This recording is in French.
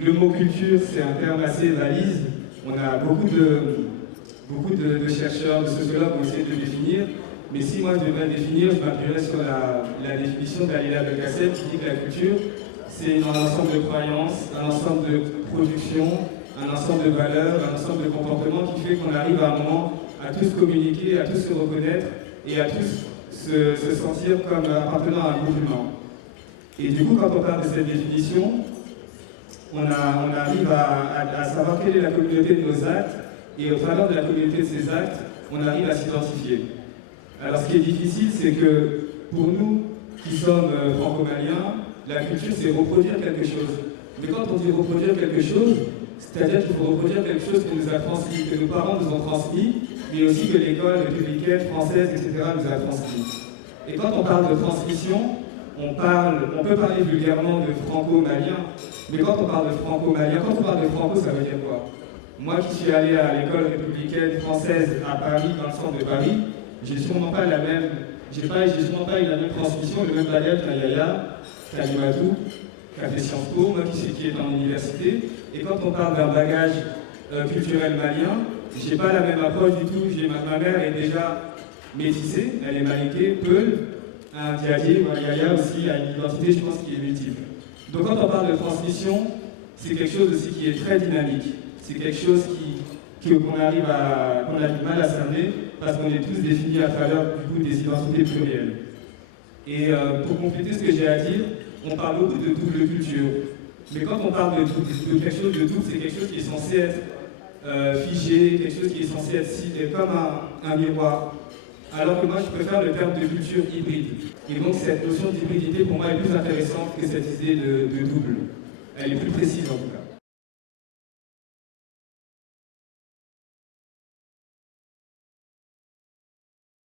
Le mot culture, c'est un terme assez valise. On a beaucoup de chercheurs, de sociologues qui ont essayé de le définir. Mais si moi je devais le définir, je m'appuierais sur la définition d'Alila Belkacem qui dit que la culture, c'est un ensemble de croyances, un ensemble de productions, un ensemble de valeurs, un ensemble de comportements qui fait qu'on arrive à un moment à tous communiquer, à tous se reconnaître et à tous se sentir comme appartenant à un groupe humain. Et du coup, quand on parle de cette définition, on arrive à savoir quelle est la communauté de nos actes, et au travers de la communauté de ces actes, on arrive à s'identifier. Alors ce qui est difficile, c'est que pour nous qui sommes franco-maliens, la culture c'est reproduire quelque chose. Mais quand on dit reproduire quelque chose, c'est-à-dire qu'il faut reproduire quelque chose qu'on nous a transmis, que nos parents nous ont transmis, mais aussi que l'école républicaine, française, etc. nous a transmis. Et quand on parle de transmission, on peut parler vulgairement de franco-malien, mais quand on parle de franco-malien, quand on parle de franco, ça veut dire quoi? Moi qui suis allé à l'école républicaine française à Paris, dans le centre de Paris, j'ai sûrement pas eu la même transmission, le même bagage qu'un Yaya, qu'un Limatou, qu'un fait Sciences Po, moi qui est en université. Et quand on parle d'un bagage culturel malien, j'ai pas la même approche du tout. Ma mère est déjà métissée, elle est malinké, Peul, un Diadier, un Yaya aussi, a une identité, je pense, qui est multiple. Donc quand on parle de transmission, c'est quelque chose aussi qui est très dynamique. C'est quelque chose qu'on a du mal à cerner parce qu'on est tous définis à travers du coup, des identités plurielles. Et pour compléter ce que j'ai à dire, on parle beaucoup de double culture. Mais quand on parle de quelque chose de double, c'est quelque chose qui est censé être figé, quelque chose qui est censé être comme un miroir. Alors que moi, je préfère le terme de culture hybride. Et donc, cette notion d'hybridité, pour moi, est plus intéressante que cette idée de double. Elle est plus précise, en tout cas.